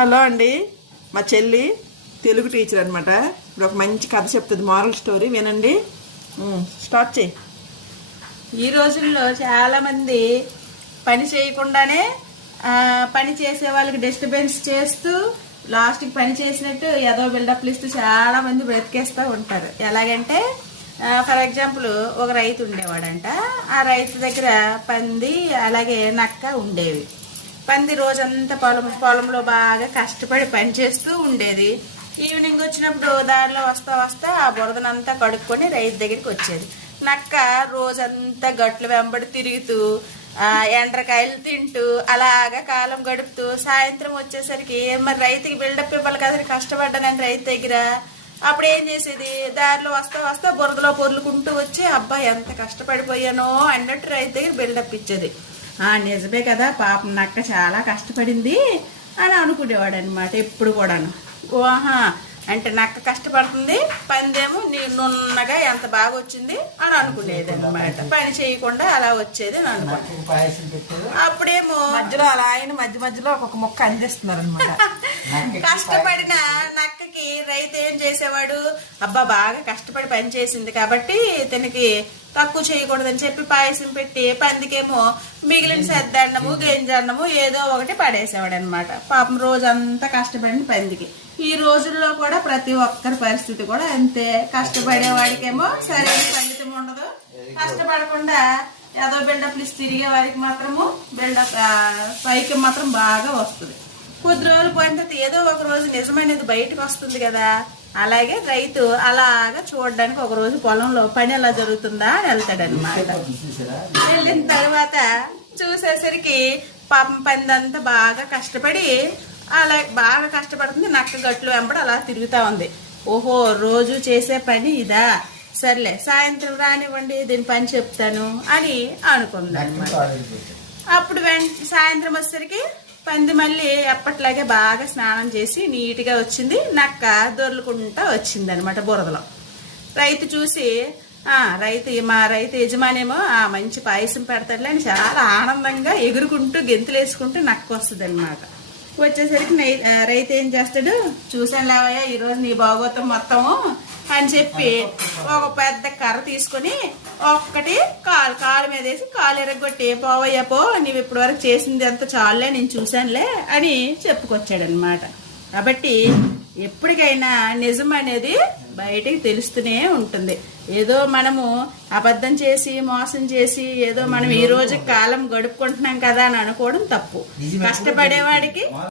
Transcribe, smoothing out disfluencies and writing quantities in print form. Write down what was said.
Hello అండి, మా చెల్లి తెలుగు టీచర్ అనమాట. ఇప్పుడు ఒక మంచి కథ చెప్తుంది, మారల్ స్టోరీ వినండి. స్టార్ట్ చేయి. ఈ రోజుల్లో చాలామంది పని చేయకుండానే పని చేసే వాళ్ళకి డిస్టర్బెన్స్ చేస్తూ లాస్ట్కి పని చేసినట్టు ఏదో బిల్డప్లు ఇస్తూ చాలామంది బ్రతికేస్తూ ఉంటారు. ఎలాగంటే ఫర్ ఎగ్జాంపుల్ ఒక రైతు ఉండేవాడంట. ఆ రైతు దగ్గర పంది అలాగే నక్క ఉండేవి. పంది రోజంతా పొలంలో బాగా కష్టపడి పని చేస్తూ ఉండేది. ఈవినింగ్ వచ్చినప్పుడు దారిలో వస్తా ఆ బురదనంతా కడుక్కొని రైతు దగ్గరికి వచ్చేది. నక్క రోజంతా గట్లు వెంబడి తిరుగుతూ ఎండ్రకాయలు తింటూ అలాగా కాలం గడుపుతూ సాయంత్రం వచ్చేసరికి మరి రైతుకి బిల్డప్ ఇవ్వాలి కదా, కష్టపడ్డానని రైతు దగ్గర. అప్పుడు ఏం చేసేది, దారిలో వస్తా బురదలో పొర్లుకుంటూ వచ్చి అబ్బా ఎంత కష్టపడిపోయానో అన్నట్టు రైతు దగ్గర బిల్డప్ ఇచ్చేది. నిజమే కదా, పాపం నక్క చాలా కష్టపడింది అని అనుకునేవాడు అనమాట ఎప్పుడు కూడాను. ఓహా అంటే నక్క కష్టపడుతుంది, పందేమో నున్నగా ఎంత బాగా వచ్చింది అని అనుకునేది అనమాట. పని చేయకుండా అలా వచ్చేది అని అనుకున్నాను. అప్పుడేమో మధ్యలో అలా ఆయన మధ్యలో ఒక్కొక్క మొక్క అందిస్తున్నారు అనమాట. కష్టపడిన నక్కకి రైతు ఏం చేసేవాడు, అబ్బా బాగా కష్టపడి పని చేసింది కాబట్టి తనకి తక్కువ చేయకూడదని చెప్పి పాయసం పెట్టి పందికేమో మిగిలిన సెద్దన్నము గింజన్నము ఏదో ఒకటి పడేసేవాడు అనమాట. పాపం రోజంతా కష్టపడిన పందికి. ఈ రోజుల్లో కూడా ప్రతి ఒక్కరి పరిస్థితి కూడా అంతే. కష్టపడేవాడికేమో సరైన ఫలితం ఉండదు, కష్టపడకుండా ఏదో బిల్డప్లు తిరిగే వారికి మాత్రము బిల్డప్ పైకి మాత్రం బాగా వస్తుంది. కొద్ది రోజులు పోయిన తర్వాత ఏదో ఒక రోజు నిజమైనది బయటకు వస్తుంది కదా. అలాగే రైతు అలాగా చూడడానికి ఒక రోజు పొలంలో పని ఎలా జరుగుతుందా అని వెళ్తాడనమాట. వెళ్ళిన తర్వాత చూసేసరికి పాపం పందంతా బాగా కష్టపడి అలా బాగా కష్టపడుతుంది. నక్క గట్లు వెంబడి అలా తిరుగుతా ఉంది. ఓహో రోజు చేసే పని ఇదా, సర్లే సాయంత్రం రానివ్వండి దీని పని చెప్తాను అని అనుకుంది అనమాట. అప్పుడు సాయంత్రం వచ్చేసరికి పంది మళ్ళీ ఎప్పట్లాగే బాగా స్నానం చేసి నీట్గా వచ్చింది. నక్క దొర్లుకుంటా వచ్చింది అనమాట బురదలో. రైతు చూసి మా రైతు యజమానేమో మంచి పాయసం పెడతాడులే అని చాలా ఆనందంగా ఎగురుకుంటూ గెంతులేసుకుంటూ నక్క వస్తుంది అనమాట. వచ్చేసరికి రైతు ఏం చేస్తాడు, చూసాను లేవయ్యా ఈరోజు నీ భాగవతం మొత్తము అని చెప్పి ఒక పెద్ద కర్ర తీసుకొని ఒక్కటి కాలు మీద వేసి కాలు ఎరగొట్టి పోవయ్యా పో, నీవు ఇప్పటి వరకు చేసింది అంత చాలులే నేను చూశానులే అని చెప్పుకొచ్చాడనమాట. కాబట్టి ఎప్పటికైనా నిజం అనేది బయటికి తెలుస్తూనే ఉంటుంది. ఏదో మనము అబద్ధం చేసి మోసం చేసి ఏదో మనం ఈ రోజు కాలం గడుపుకుంటున్నాం కదా అని అనుకోవడం తప్పు. కష్టపడేవాడికి